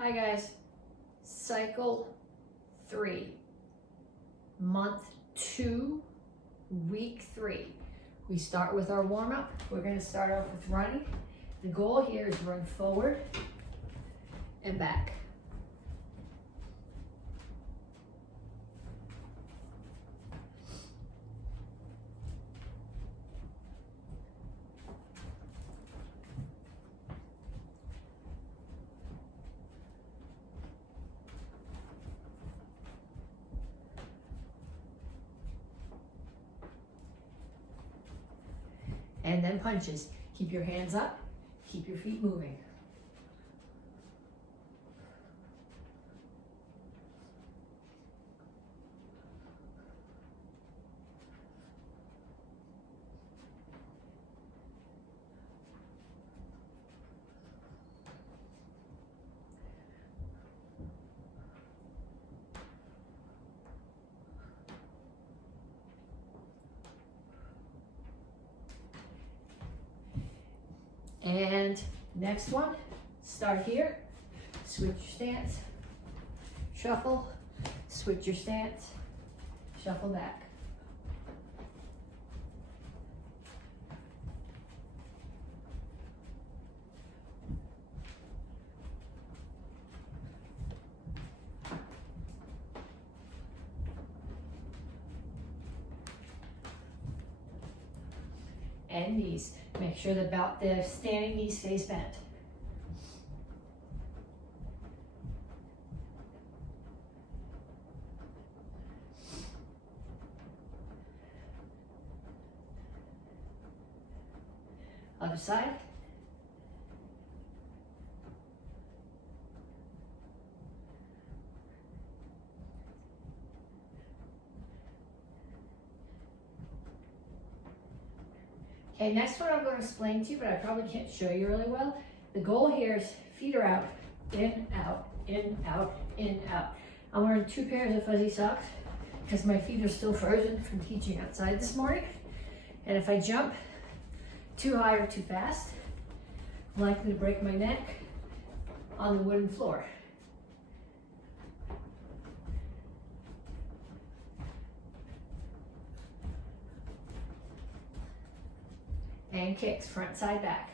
Hi guys, cycle 3, month 2, week 3. We start with our warm-up. We're going to start off with running. The goal here is run forward and back. And then punches. Keep your hands up, keep your feet moving. And next one, start here, switch your stance, shuffle, switch your stance, shuffle back. And knees. Make sure that the standing knee stays bent. Other side. Okay, next one I'm going to explain to you, but I probably can't show you really well. The goal here is feet are out, in, out, in, out, in, out. I'm wearing 2 pairs of fuzzy socks because my feet are still frozen from teaching outside this morning. And if I jump too high or too fast, I'm likely to break my neck on the wooden floor. And kicks, front, side, back.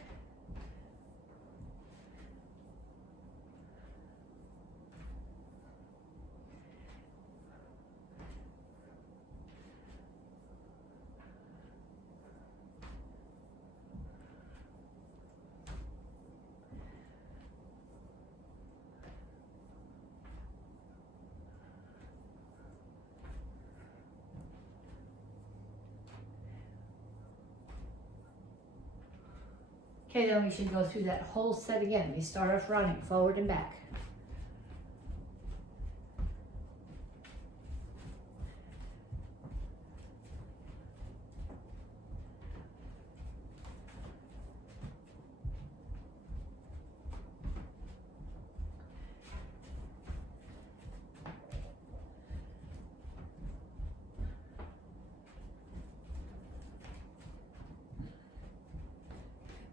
Okay, then we should go through that whole set again. We start off running forward and back.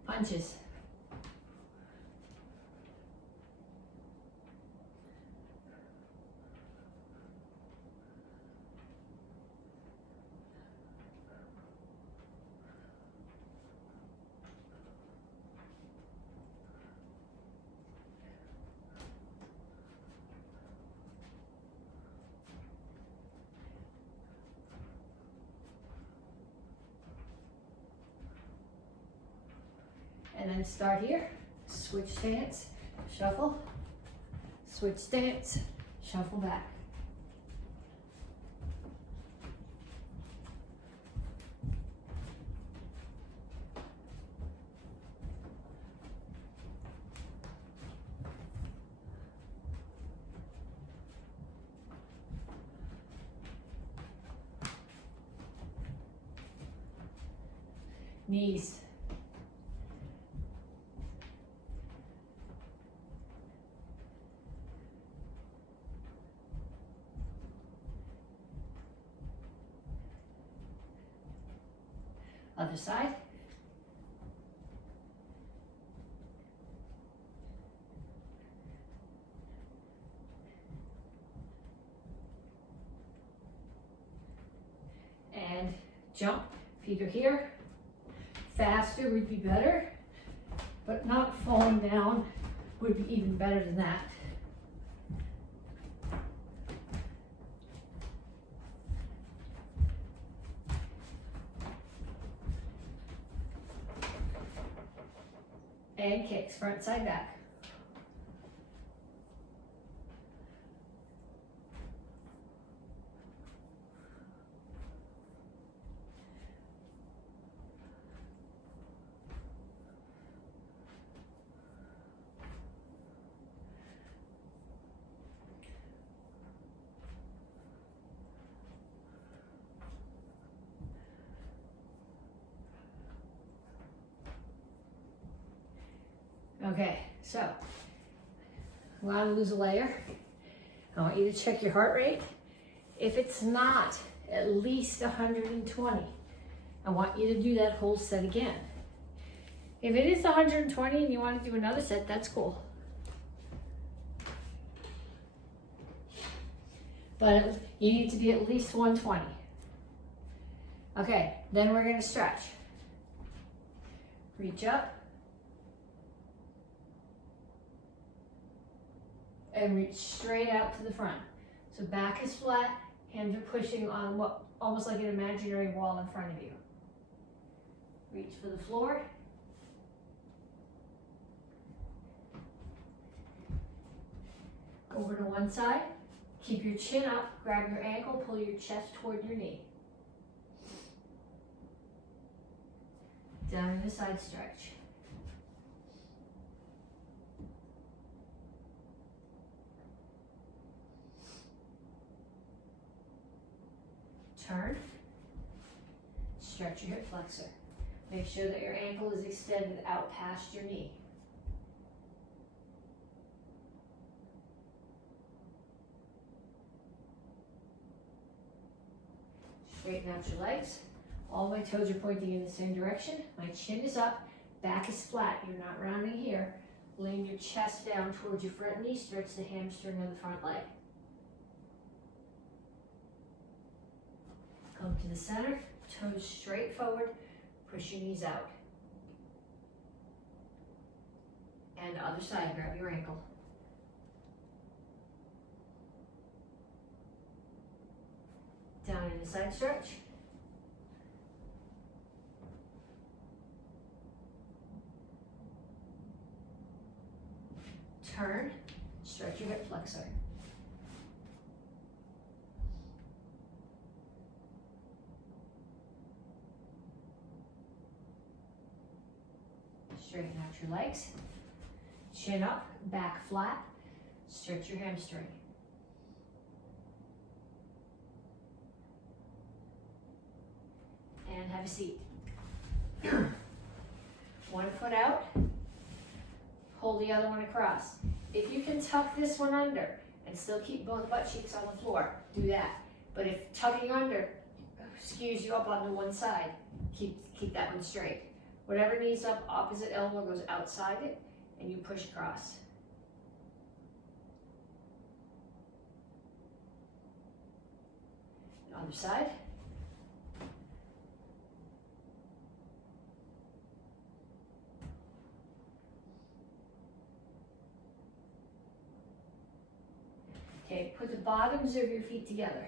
Punches. And then start here, switch stance, shuffle, switch stance, shuffle back. Knees. Other side. jump, feet are here. Faster would be better, but not falling down would be even better than that. And kicks, front, side, back. Okay, so I want to lose a layer. I want you to check your heart rate. If it's not at least 120, I want you to do that whole set again. If it is 120 and you want to do another set, that's cool. But you need to be at least 120. Okay, then we're going to stretch. Reach up. And reach straight out to the front. So back is flat, hands are pushing on what almost like an imaginary wall in front of you. Reach for the floor. Over to one side. Keep your chin up, grab your ankle, pull your chest toward your knee. Down in a side stretch. Turn, stretch your hip flexor. Make sure that your ankle is extended out past your knee. Straighten out your legs. All my toes are pointing in the same direction. My chin is up, back is flat. You're not rounding here. Lean your chest down towards your front knee. Stretch the hamstring of the front leg. Come to the center, toes straight forward, push your knees out. And other side, grab your ankle. Down in a side stretch. Turn, stretch your hip flexor. Straighten out your legs, chin up, back flat, stretch your hamstring. And have a seat. One foot out, hold the other one across. If you can tuck this one under and still keep both butt cheeks on the floor, do that. But if tucking under skews you up onto one side, keep that one straight. Whatever knee's up, opposite elbow goes outside it, and you push across. Other side. Okay, put the bottoms of your feet together.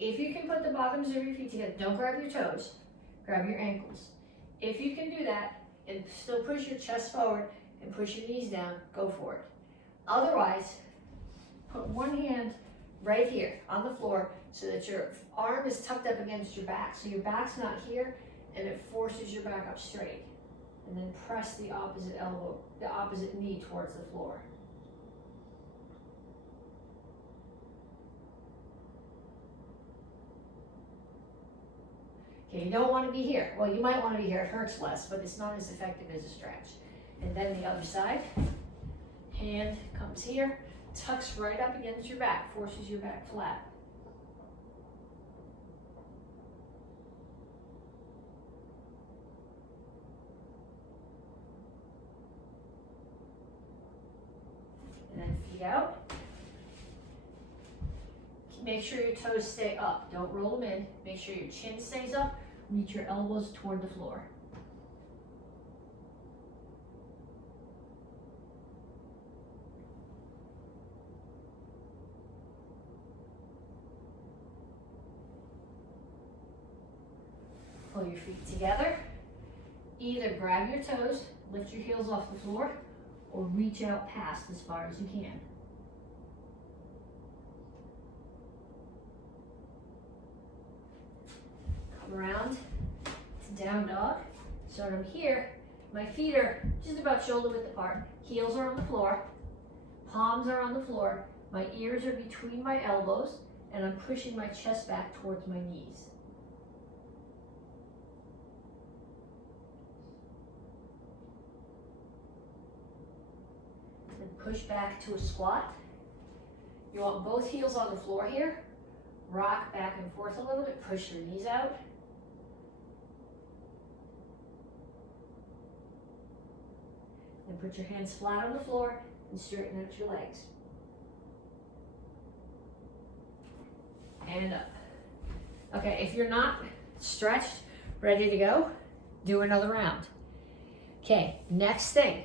If you can put the bottoms of your feet together, don't grab your toes, grab your ankles. If you can do that and still push your chest forward and push your knees down, go for it. Otherwise, put one hand right here on the floor so that your arm is tucked up against your back. So your back's not here and it forces your back up straight. And then press the opposite elbow, the opposite knee towards the floor. Okay, you don't want to be here. Well, you might want to be here. It hurts less, but it's not as effective as a stretch. And then the other side. Hand comes here, tucks right up against your back, forces your back flat. And then feet out. Make sure your toes stay up. Don't roll them in. Make sure your chin stays up. Reach your elbows toward the floor. Pull your feet together. Either grab your toes, lift your heels off the floor, or reach out past as far as you can. Come around to down dog. So I'm here, my feet are just about shoulder width apart. Heels are on the floor, palms are on the floor. My ears are between my elbows, and I'm pushing my chest back towards my knees. Then push back to a squat. You want both heels on the floor here. Rock back and forth a little bit, push your knees out. Then put your hands flat on the floor and straighten out your legs. And up. Okay, if you're not stretched, ready to go, do another round. Okay, next thing.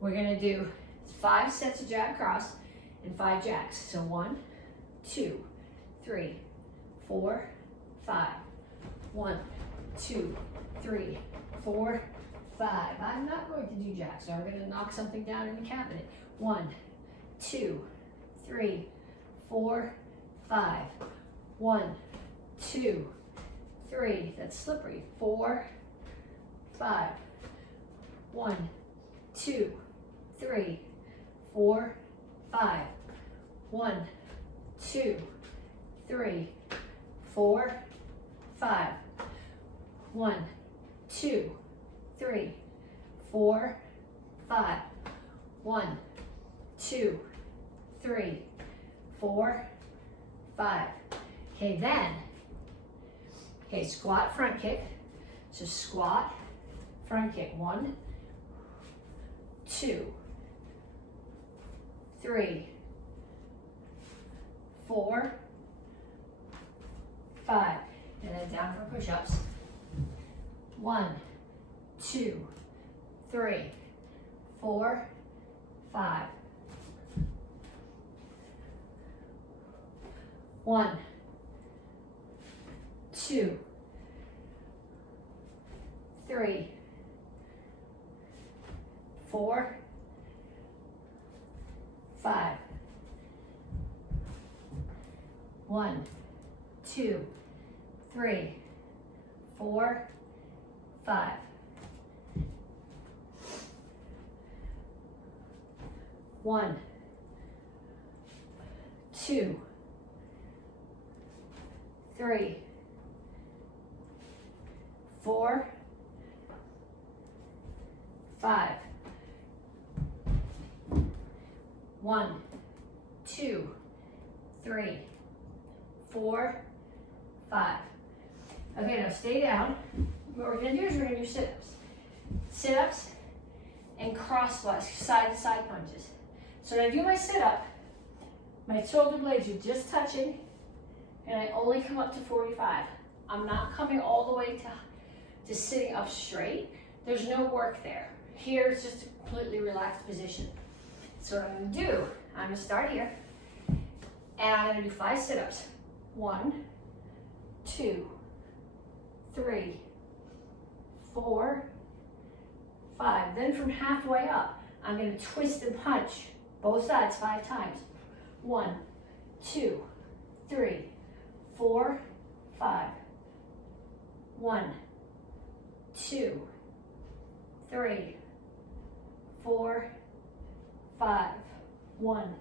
We're gonna do 5 sets of jab cross and 5 jacks. So 1, 2, 3, 4, 5. 1, 2, 3, 4, 5. I'm not going to do jacks, so I'm going to knock something down in the cabinet. 1, 2, 3, 4, 5. 1, 2, 3. That's slippery. 4, 5. 1, 2, 3, 4, 5. 1, 2, 3, 4, 5. 1, 2, 3, 4, 5. 1, 2, 3, 4, 5. Okay, then, squat, front kick. So squat, front kick. 1, 2, 3, 4, 5. And then down for push-ups. 1, 2, 3, 4, 5. 1, 2, 3, 4, 5. 1, 2, 3, 4, 5. 1, 2, 3, 4, 5. 1, 2, 3, 4, 5. Okay, now stay down. What we're gonna do is we're gonna do sit-ups. Sit-ups and crosswise, side-to-side punches. So when I do my sit-up, my shoulder blades are just touching, and I only come up to 45. I'm not coming all the way to sitting up straight. There's no work there. Here it's just a completely relaxed position. So what I'm gonna do, I'm gonna start here, and I'm gonna do 5 sit-ups. 1, 2, 3, 4, 5. Then from halfway up, I'm gonna twist and punch both sides 5 times. 1, 2, 3, 4, 5. 1, 2, 3, 4, 5. 1,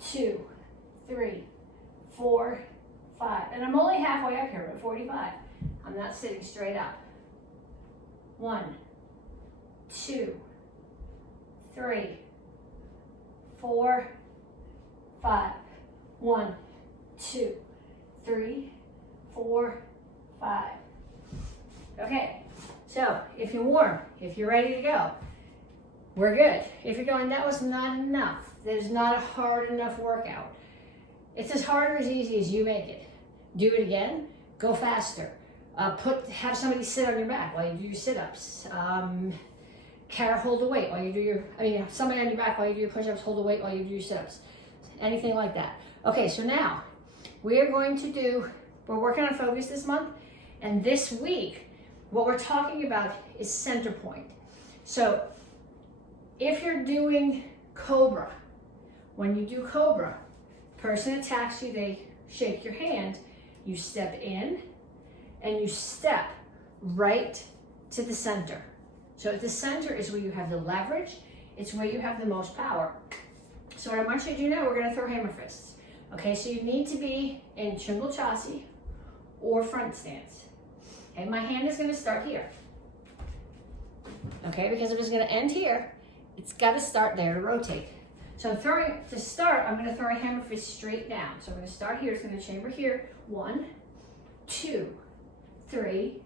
2, 3, 4, 5. And I'm only halfway up here at 45. I'm not sitting straight up. 1, 2, 3, 4, 5. 1, 2, 3, 4, 5. Okay, so if you're warm, if you're ready to go, we're good. If you're going, that was not enough, there's not a hard enough workout. It's as hard or as easy as you make it. Do it again, go faster. Have somebody sit on your back while you do your sit-ups. Hold the weight while you do have somebody on your back while you do your push-ups, hold the weight while you do your sit-ups. Anything like that. Okay, so now we're working on focus this month, and this week, what we're talking about is center point. So if you're doing Cobra, when you do Cobra, person attacks you, they shake your hand, you step in, and you step right to the center. So at the center is where you have the leverage, it's where you have the most power. So what I want you to do now, we're gonna throw hammer fists. Okay, so you need to be in Chungal Chasi or front stance. Okay, my hand is gonna start here. Okay, because if it's gonna end here, it's gotta start there to rotate. So I'm gonna throw a hammer fist straight down. So I'm gonna start here, it's gonna chamber here. 1, 2, 3,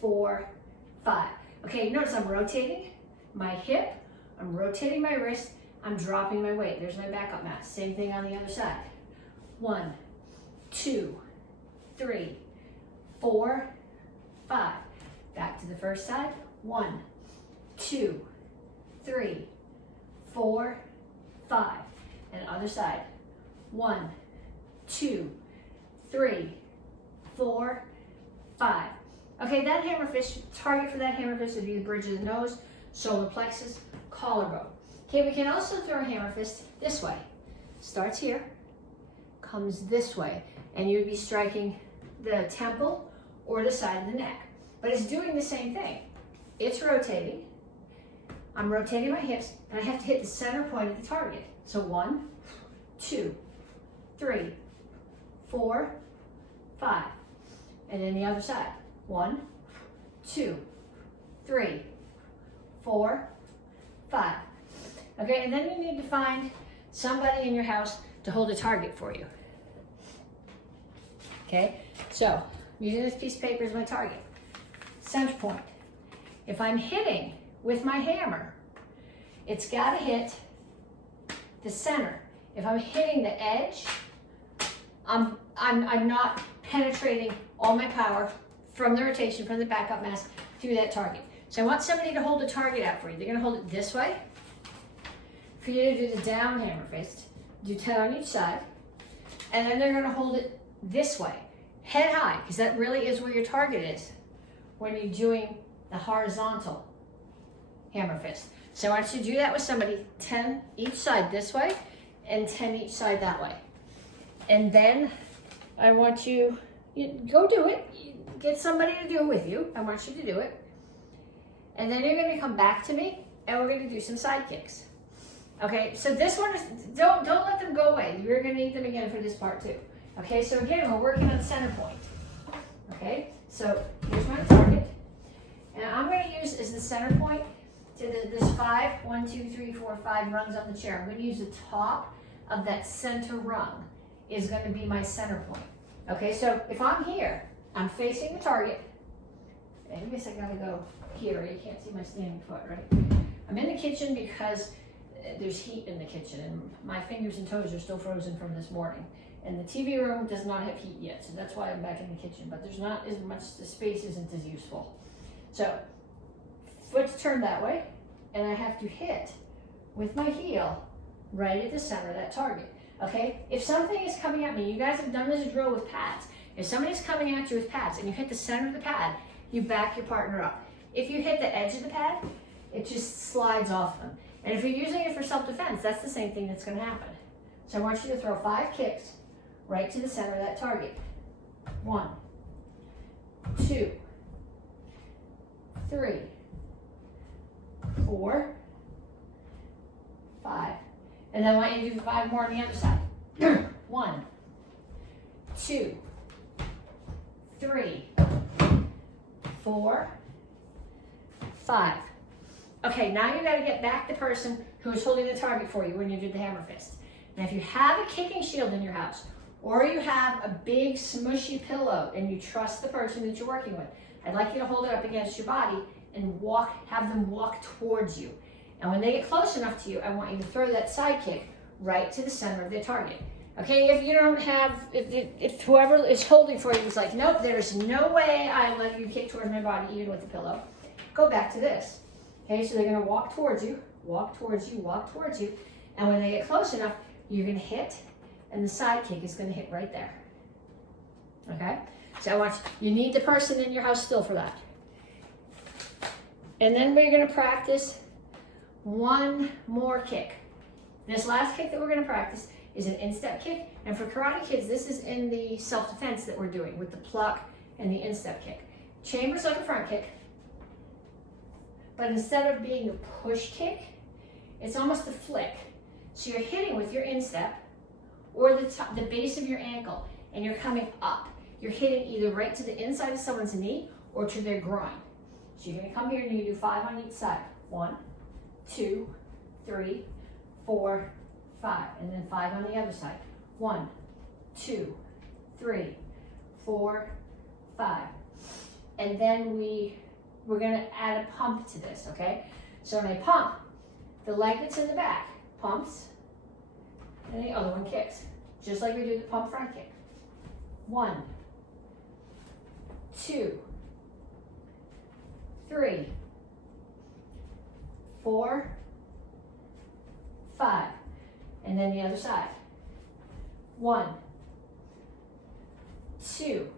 4, 5. Okay, notice I'm rotating my hip, I'm rotating my wrist, I'm dropping my weight. There's my backup mass. Same thing on the other side. 1, 2, 3, 4, 5. Back to the first side. 1, 2, 3, 4, 5. And other side. 1, 2, 3, 4, 5. Okay, that hammer fist, target for that hammer fist would be the bridge of the nose, solar plexus, collarbone. Okay, we can also throw a hammer fist this way. Starts here, comes this way, and you'd be striking the temple or the side of the neck. But it's doing the same thing. It's rotating. I'm rotating my hips, and I have to hit the center point of the target. So 1, 2, 3, 4, 5. And then the other side. 1, 2, 3, 4, 5. Okay, and then you need to find somebody in your house to hold a target for you. Okay, so I'm using this piece of paper as my target. Center point. If I'm hitting with my hammer, it's got to hit the center. If I'm hitting the edge, I'm not penetrating all my power from the rotation, from the backup mass through that target. So I want somebody to hold the target out for you. They're going to hold it this way. For you to do the down hammer fist, do 10 on each side, and then they're going to hold it this way, head high, because that really is where your target is when you're doing the horizontal hammer fist. So I want you to do that with somebody, 10 each side this way, and 10 each side that way. And then I want you go do it. Get somebody to do it with you. I want you to do it. And then you're going to come back to me, and we're going to do some side kicks. Okay, so this one is, don't let them go away. You're going to need them again for this part too. Okay, so again, we're working on center point. Okay, so here's my target. And I'm going to use as the center point to this 5, 1, 2, 3, 4, 5 rungs on the chair. I'm going to use the top of that center rung is going to be my center point. Okay, so if I'm here, I'm facing the target. I guess I gotta go here. You can't see my standing foot, right? I'm in the kitchen because there's heat in the kitchen and my fingers and toes are still frozen from this morning. And the TV room does not have heat yet, so that's why I'm back in the kitchen. But there's not as much, the space isn't as useful. So, foot's turned that way, and I have to hit with my heel right at the center of that target. Okay, if something is coming at me, you guys have done this drill with pads. If somebody's coming at you with pads and you hit the center of the pad, you back your partner up. If you hit the edge of the pad, it just slides off them. And if you're using it for self-defense, that's the same thing that's going to happen. So I want you to throw 5 kicks right to the center of that target. 1, 2, 3, 4, 5. And then I want you to do 5 more on the other side. 1, 2, 3, 4, 5. Okay, now you got to get back the person who is holding the target for you when you do the hammer fist. Now if you have a kicking shield in your house, or you have a big smushy pillow and you trust the person that you're working with, I'd like you to hold it up against your body and have them walk towards you. And when they get close enough to you, I want you to throw that side kick right to the center of their target. Okay, if you don't have, if whoever is holding for you is like, nope, there's no way I let you kick towards my body even with the pillow, go back to this. Okay, so they're gonna walk towards you, walk towards you, walk towards you, and when they get close enough, you're gonna hit, and the side kick is gonna hit right there. Okay, so I want you need the person in your house still for that. And then we're gonna practice one more kick. This last kick that we're gonna practice is an instep kick. And for Karate Kids, this is in the self-defense that we're doing with the pluck and the instep kick. Chamber's like a front kick, but instead of being a push kick, it's almost a flick. So you're hitting with your instep or the base of your ankle, and you're coming up. You're hitting either right to the inside of someone's knee or to their groin. So you're gonna come here and you do 5 on each side. 1, 2, 3, 4, 5, and then 5 on the other side. 1, 2, 3, 4, 5. And then we're gonna add a pump to this, okay? So when I pump, the leg that's in the back pumps, and the other one kicks. Just like we do the pump front kick. 1, 2, 3, 4, 5. And then the other side. 1, 2,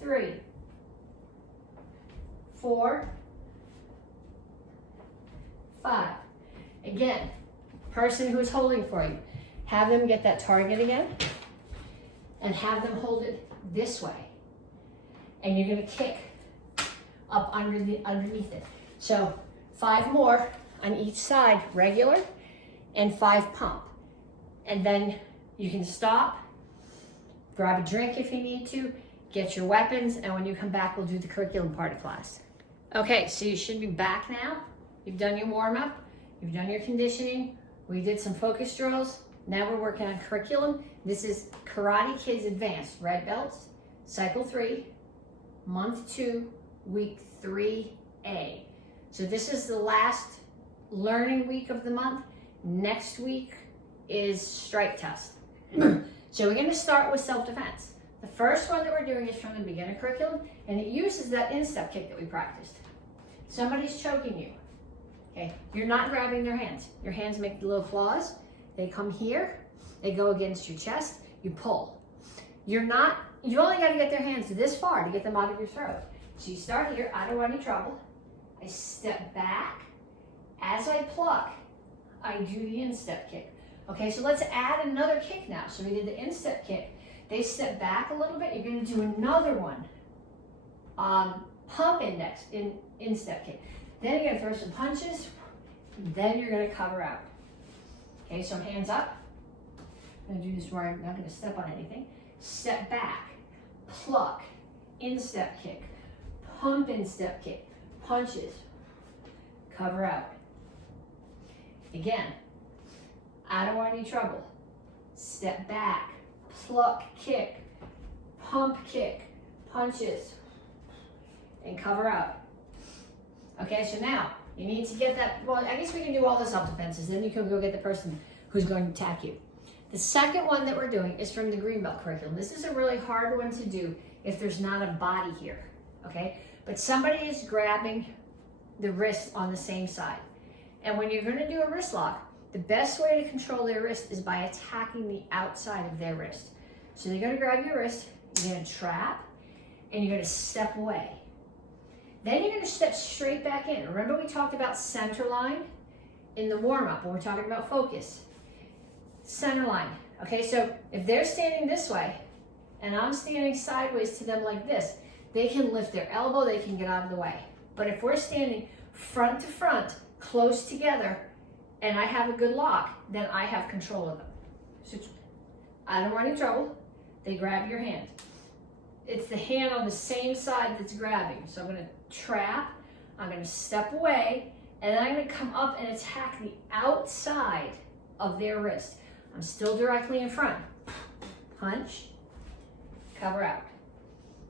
3, 4, 5. Again, person who's holding for you, have them get that target again and have them hold it this way. And you're gonna kick up underneath it. So 5 more on each side, regular, and 5 pump. And then you can stop, grab a drink if you need to, get your weapons, and when you come back, we'll do the curriculum part of class. Okay, so you should be back now. You've done your warm-up, you've done your conditioning, we did some focus drills. Now we're working on curriculum. This is Karate Kids Advanced, red belts, cycle 3, month 2, week 3A. So this is the last learning week of the month. Next week is strike test. So we're gonna start with self-defense. The first one that we're doing is from the beginner curriculum, and it uses that instep kick that we practiced. Somebody's choking you, okay? You're not grabbing their hands. Your hands make the little claws. They come here, they go against your chest, you pull. You only gotta get their hands this far to get them out of your throat. So you start here, I don't want any trouble. I step back. As I pluck, I do the instep kick. Okay, so let's add another kick now. So we did the instep kick. They step back a little bit, you're gonna do another one. Pump instep kick. Then you're gonna throw some punches, then you're gonna cover out. Okay, so hands up. I'm gonna do this where I'm not gonna step on anything. Step back, pluck, instep kick, pump instep kick, punches, cover out. Again, I don't want any trouble. Step back, pluck kick, pump kick, punches, and cover out. Okay, so now you need to get that, well, I guess we can do all the self-defenses, then you can go get the person who's going to attack you. The second one that we're doing is from the green belt curriculum. This is a really hard one to do if there's not a body here, okay? But somebody is grabbing the wrist on the same side. And when you're gonna do a wrist lock, the best way to control their wrist is by attacking the outside of their wrist. So they're gonna grab your wrist, you're gonna trap, and you're gonna step away. Then you're gonna step straight back in. Remember we talked about center line in the warm-up when we're talking about focus. Center line, okay? So if they're standing this way, and I'm standing sideways to them like this, they can lift their elbow, they can get out of the way. But if we're standing front to front, close together, and I have a good lock, then I have control of them. So I don't want any trouble. They grab your hand. It's the hand on the same side that's grabbing. So I'm gonna trap, I'm gonna step away, and then I'm gonna come up and attack the outside of their wrist. I'm still directly in front. Punch, cover out.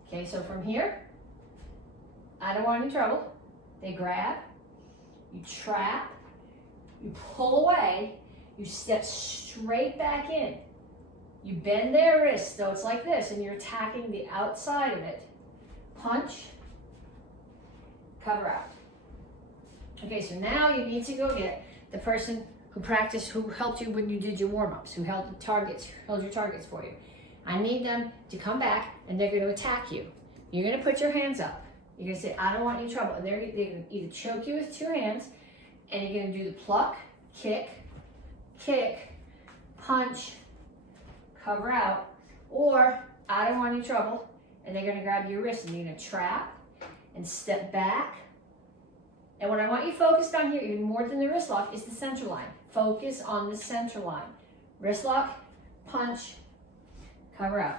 Okay, so from here, I don't want any trouble. They grab, you trap, you pull away, You step straight back in. You bend their wrist, so it's like this, and you're attacking the outside of it. Punch, cover out. Okay, so now you need to go get the person who practiced, who helped you when you did your warm-ups, who held your targets for you. I need them to come back and they're going to attack you. You're going to put your hands up. You're going to say, I don't want any trouble. And they're going to either choke you with 2 hands, and you're going to do the pluck, kick, kick, punch, cover out, or I don't want any trouble, and they're going to grab your wrist and you're going to trap and step back. And what I want you focused on here, even more than the wrist lock, is the center line. Focus on the center line. Wrist lock, punch, cover out.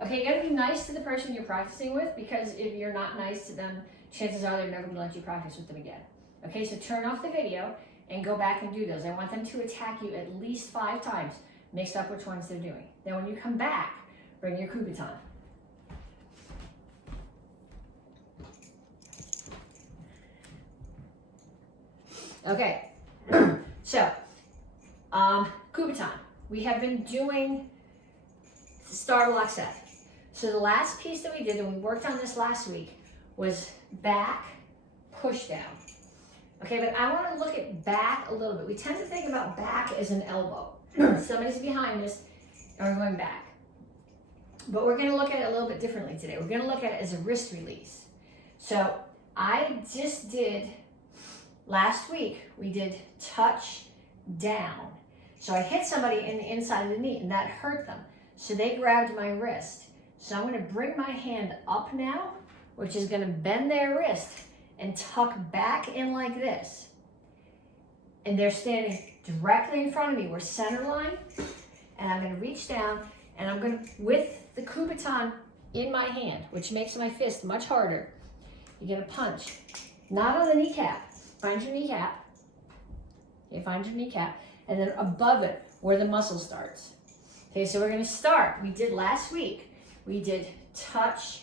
Okay, you gotta be nice to the person you're practicing with, because if you're not nice to them, chances are they're never gonna let you practice with them again. Okay, so turn off the video and go back and do those. I want them to attack you at least 5 times, mixed up which ones they're doing. Then when you come back, bring your kubitan. Okay, so, kubitan. We have been doing star block set. So the last piece that we did, and we worked on this last week, was back, push down. Okay, but I want to look at back a little bit. We tend to think about back as an elbow. Somebody's behind us, and we're going back. But we're going to look at it a little bit differently today. We're going to look at it as a wrist release. So I just did, last week, we did touch down. So I hit somebody in the inside of the knee, and that hurt them. So they grabbed my wrist. So I'm going to bring my hand up now, which is going to bend their wrist and tuck back in like this. And they're standing directly in front of me. We're center line. And I'm going to reach down, and I'm going to, with the kubitan in my hand, which makes my fist much harder, you're going to punch. Not on the kneecap. Find your kneecap. Okay, find your kneecap. And then above it, where the muscle starts. Okay, so we're going to start. We did last week. We did touch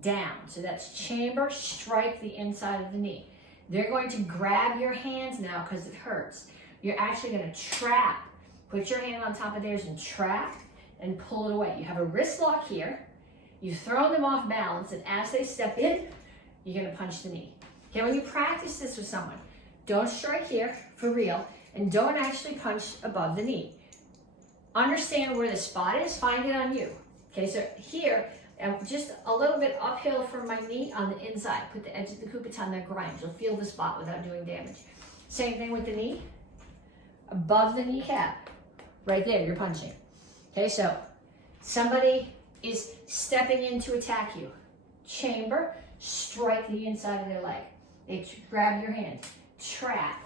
down. So that's chamber, strike the inside of the knee. They're going to grab your hands now because it hurts. You're actually going to trap. Put your hand on top of theirs and trap and pull it away. You have a wrist lock here. You've thrown them off balance, and as they step in, you're going to punch the knee. Okay, when you practice this with someone, don't strike here for real, and don't actually punch above the knee. Understand where the spot is, find it on you. Okay, so here, just a little bit uphill from my knee on the inside. Put the edge of the kubitan that grinds. You'll feel the spot without doing damage. Same thing with the knee. Above the kneecap. Right there, you're punching. Okay, so somebody is stepping in to attack you. Chamber, strike the inside of their leg. They grab your hand. Trap.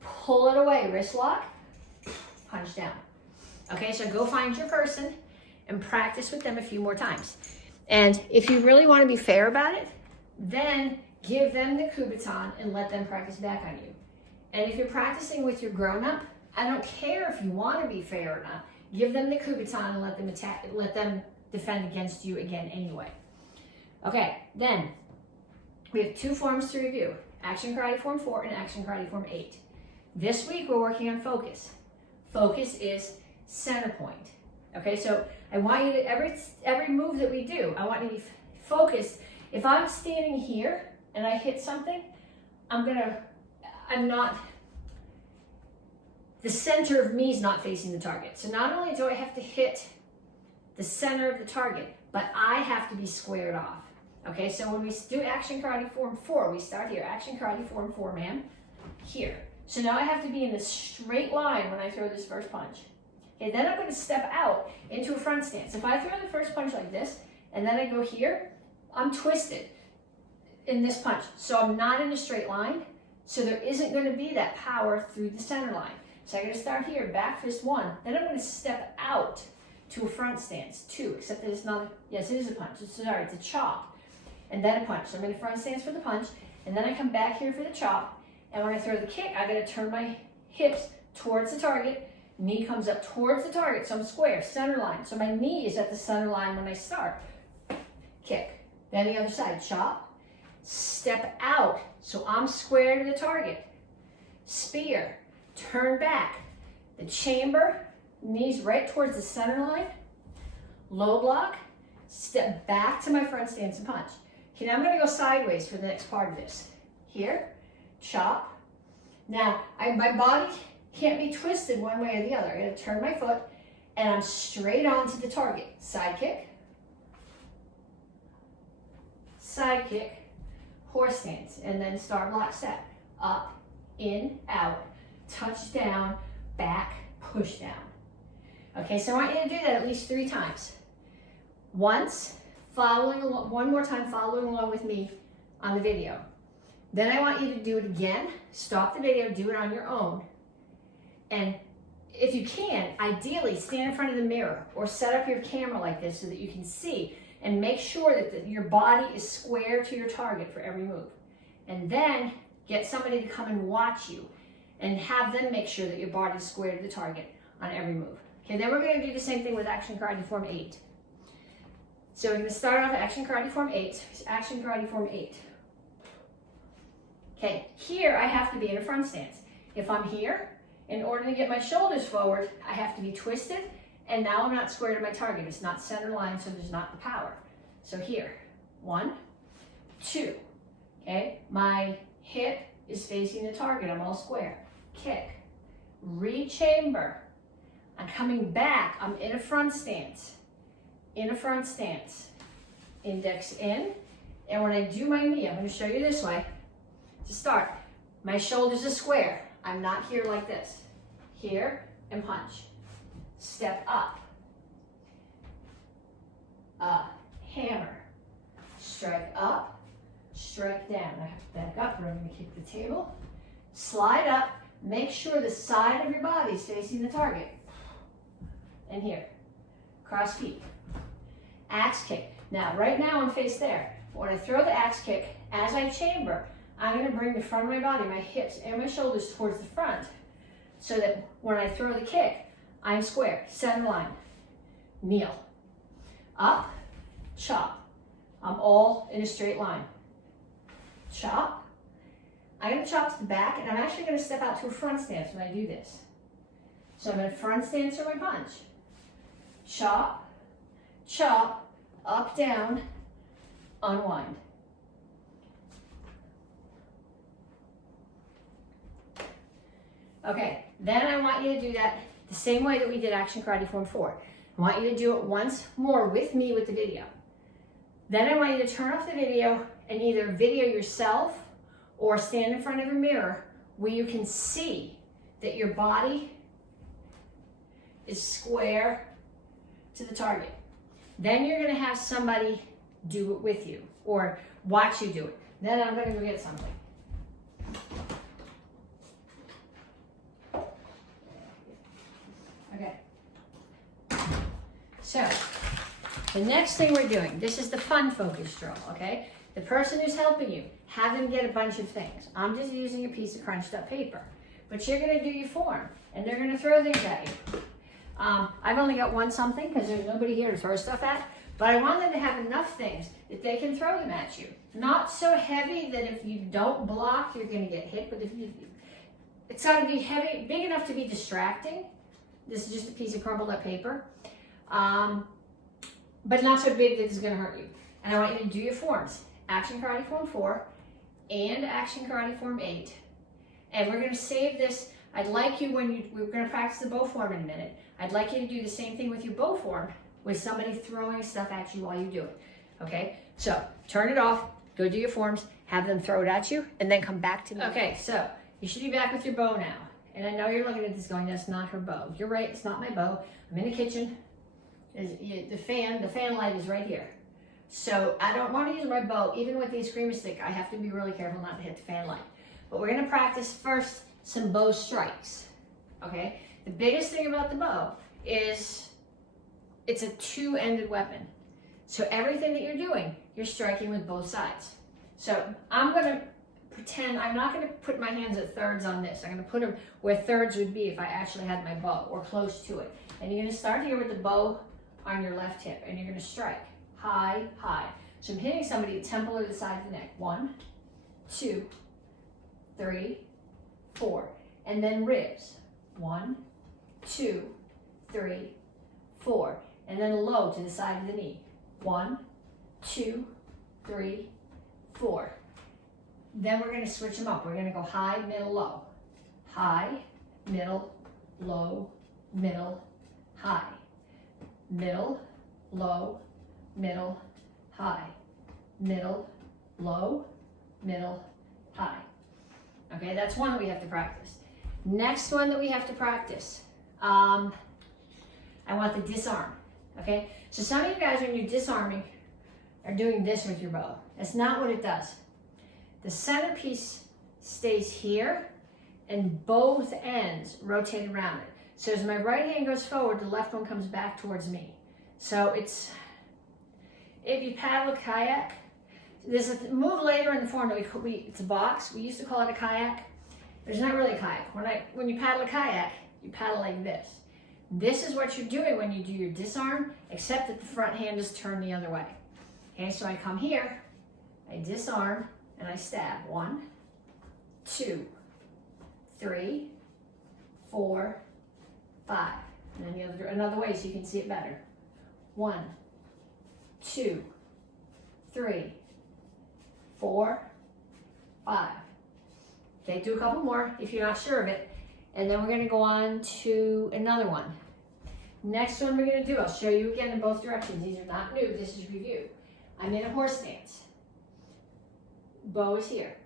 Pull it away. Wrist lock. Punch down. Okay, so go find your person and practice with them a few more times. And if you really want to be fair about it, then give them the kubitan and let them practice back on you. And if you're practicing with your grown-up, I don't care if you want to be fair or not. Give them the kubitan and let them defend against you again anyway. Okay, then we have 2 forms to review. Action Karate Form 4 and Action Karate Form 8. This week we're working on focus. Focus is center point. Okay, so I want you to, every move that we do, I want you to be focused. If I'm standing here and I hit something, the center of me is not facing the target. So not only do I have to hit the center of the target, but I have to be squared off. Okay, so when we do Action Karate Form 4, we start here. Action Karate Form 4, ma'am, here. So now I have to be in this straight line when I throw this first punch. Okay, then I'm going to step out into a front stance. If I throw the first punch like this, and then I go here, I'm twisted in this punch. So I'm not in a straight line, so there isn't going to be that power through the center line. So I'm going to start here, back fist 1. Then I'm going to step out to a front stance, 2, except that it's not, yes, it is a punch. It's a chop, and then a punch. So I'm in a front stance for the punch, and then I come back here for the chop, and when I throw the kick, I got to turn my hips towards the target. Knee comes up towards the target, so I'm square, center line. So my knee is at the center line when I start. Kick. Then the other side, chop. Step out, so I'm square to the target. Spear. Turn back. the chamber, knees right towards the center line, low block, step back to my front stance and punch. Okay, now I'm gonna go sideways for the next part of this. Here, chop. Now, my body can't be twisted one way or the other. I'm gonna turn my foot and I'm straight on to the target. Side kick, side kick, horse stance, and then star block step. Up, in, out, touch down, back, push down. Okay, so I want you to do that at least 3 times. Once, following along, one more time following along with me on the video. Then I want you to do it again. Stop the video, do it on your own. And if you can, ideally stand in front of the mirror or set up your camera like this so that you can see and make sure that your body is square to your target for every move. And then get somebody to come and watch you and have them make sure that your body is square to the target on every move. Okay, then we're gonna do the same thing with Action Karate Form 8. So we're gonna start off Action Karate Form 8. Action Karate Form 8. Okay, here I have to be in a front stance. If I'm here, in order to get my shoulders forward, I have to be twisted, and now I'm not square to my target. It's not center line, so there's not the power. So here, 1, 2, okay? My hip is facing the target, I'm all square. Kick, re-chamber. I'm coming back, I'm in a front stance. In a front stance. Index in, and when I do my knee, I'm gonna show you this way. To start, my shoulders are square. I'm not here like this. Here, and punch. Step up. Hammer. Strike up, strike down. I have to back up or I'm gonna kick the table. Slide up, make sure the side of your body is facing the target. And here, cross feet. Axe kick. Now, right now I'm faced there. When I throw the axe kick, as I chamber, I'm gonna bring the front of my body, my hips and my shoulders towards the front so that when I throw the kick, I'm square, center line, kneel, up, chop. I'm all in a straight line. Chop. I'm gonna chop to the back and I'm actually gonna step out to a front stance when I do this. So I'm in a front stance for my punch. Chop, chop, up, down, unwind. Okay, then I want you to do that the same way that we did Action Karate Form 4. I want you to do it once more with me with the video. Then I want you to turn off the video and either video yourself or stand in front of a mirror where you can see that your body is square to the target. Then you're gonna have somebody do it with you or watch you do it. Then I'm gonna go get something. Okay. So, the next thing we're doing, this is the fun focus drill, okay? The person who's helping you, have them get a bunch of things. I'm just using a piece of crunched up paper. But you're gonna do your form, and they're gonna throw things at you. I've only got one something, because there's nobody here to throw stuff at, but I want them to have enough things that they can throw them at you. Not so heavy that if you don't block, you're gonna get hit, but if you, it's gotta be heavy, big enough to be distracting. This is just a piece of crumpled up paper. But not so big that it's gonna hurt you. And I want you to do your forms. Action Karate Form 4 and Action Karate Form 8. And we're gonna save this. I'd like you, we're gonna practice the bow form in a minute. I'd like you to do the same thing with your bow form with somebody throwing stuff at you while you do it, okay? So, turn it off, go do your forms, have them throw it at you, and then come back to me. Okay, so, you should be back with your bow now. And I know you're looking at this going, that's not her bow. You're right, it's not my bow. I'm in the kitchen. The fan light is right here. So I don't want to use my bow. Even with the escrima stick, I have to be really careful not to hit the fan light. But we're going to practice first some bow strikes, okay? The biggest thing about the bow is it's a two-ended weapon. So everything that you're doing, you're striking with both sides. So I'm going to pretend, I'm not going to put my hands at thirds on this. I'm going to put them where thirds would be if I actually had my bow, or close to it. And you're going to start here with the bow on your left hip, and you're going to strike high, high. So I'm hitting somebody at temple or the side of the neck. 1, 2, 3, 4. And then ribs. 1, 2, 3, 4. And then low to the side of the knee. 1, 2, 3, 4. Then we're going to switch them up. We're going to go high, middle, low. High, middle, low, middle, high. Middle, low, middle, high. Middle, low, middle, high. Okay, that's one that we have to practice. Next one that we have to practice, I want the disarm. Okay, so some of you guys, when you're disarming, are doing this with your bow. That's not what it does. The centerpiece stays here and both ends rotate around it. So as my right hand goes forward, the left one comes back towards me. So it's, if you paddle a kayak, there's a move later in the form that it's a box. We used to call it a kayak. There's not really a kayak. When you paddle a kayak, you paddle like this. This is what you're doing when you do your disarm, except that the front hand is turned the other way. Okay, so I come here, I disarm, and I stab. 1, 2, 3, 4, 5. And then another way so you can see it better. 1, 2, 3, 4, 5. Okay, do a couple more if you're not sure of it. And then we're going to go on to another one. Next one we're going to do, I'll show you again in both directions. These are not new, this is review. I'm in a horse stance. Bow is here.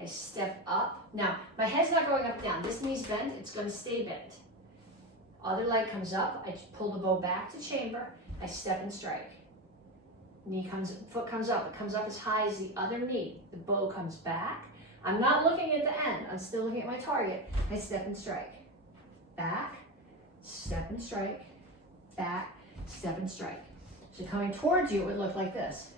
I step up. Now, my head's not going up and down. This knee's bent, it's going to stay bent. Other leg comes up, I pull the bow back to chamber, I step and strike. Foot comes up, it comes up as high as the other knee. The bow comes back. I'm not looking at the end, I'm still looking at my target. I step and strike. Back, step and strike, back, step and strike. So coming towards you, it would look like this.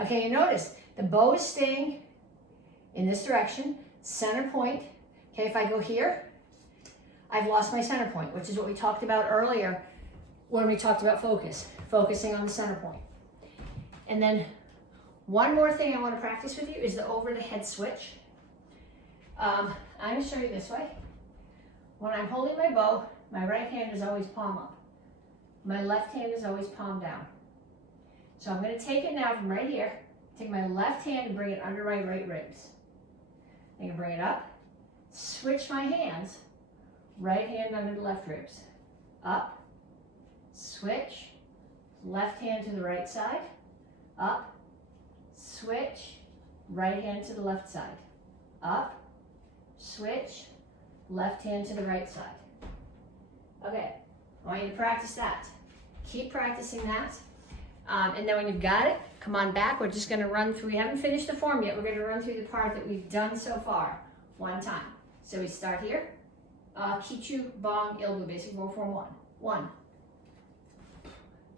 Okay, you notice the bow is staying in this direction, center point. Okay, if I go here, I've lost my center point, which is what we talked about earlier when we talked about focusing on the center point. And then one more thing I want to practice with you is the over the head switch. I'm going to show you this way. When I'm holding my bow, my right hand is always palm up. My left hand is always palm down. So I'm going to take it now from right here, take my left hand and bring it under my right ribs. I'm going to bring it up, switch my hands, right hand under the left ribs. Up, switch, left hand to the right side, up, switch, right hand to the left side. Up, switch, left hand to the right side. Okay, I want you to practice that. Keep practicing that. And then when you've got it, come on back. We're just going to run through. We haven't finished the form yet. We're going to run through the part that we've done so far one time. So we start here. Kichu, bong, ilbu, basic roll form 1. 1,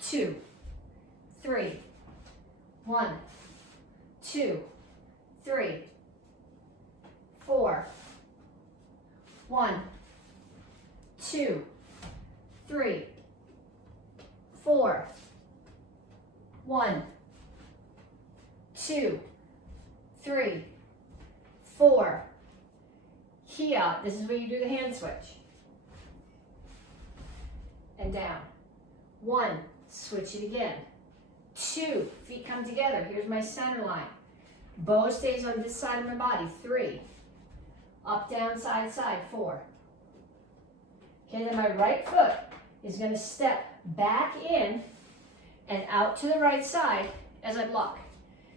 2, 3. 1, 2, 3, 4. 1, 2, 3, 4. 1, 2, 3, 4. Kia, this is where you do the hand switch. And down. 1, switch it again. 2, feet come together. Here's my center line. Bow stays on this side of my body. 3, up, down, side, side. 4. Okay, then my right foot is going to step back in and out to the right side as I block.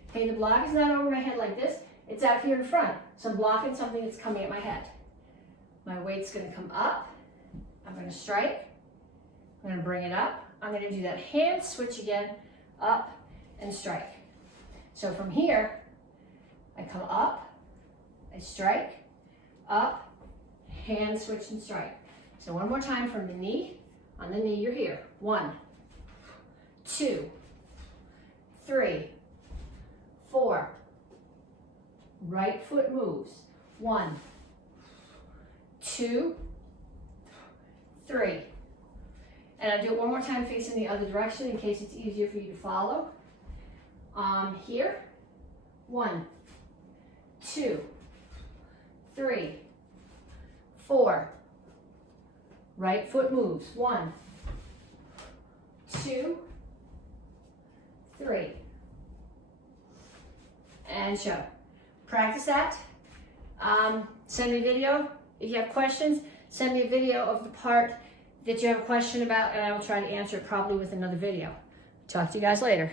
Okay, the block is not over my head like this. It's out here in front. So I'm blocking something that's coming at my head. My weight's going to come up. I'm going to strike. I'm going to bring it up. I'm going to do that hand switch again, up and strike. So from here, I come up, I strike, up, hand switch and strike. So one more time from the knee. On the knee, you're here. 1, 2, 3, 4. Right foot moves. 1, 2, 3. And I'll do it one more time facing the other direction in case it's easier for you to follow. Here. 1, 2, 3, 4. Right foot moves. 1, 2, 3. And show. Practice that. Send me a video. If you have questions, send me a video of the part that you have a question about, and I will try to answer it probably with another video. Talk to you guys later.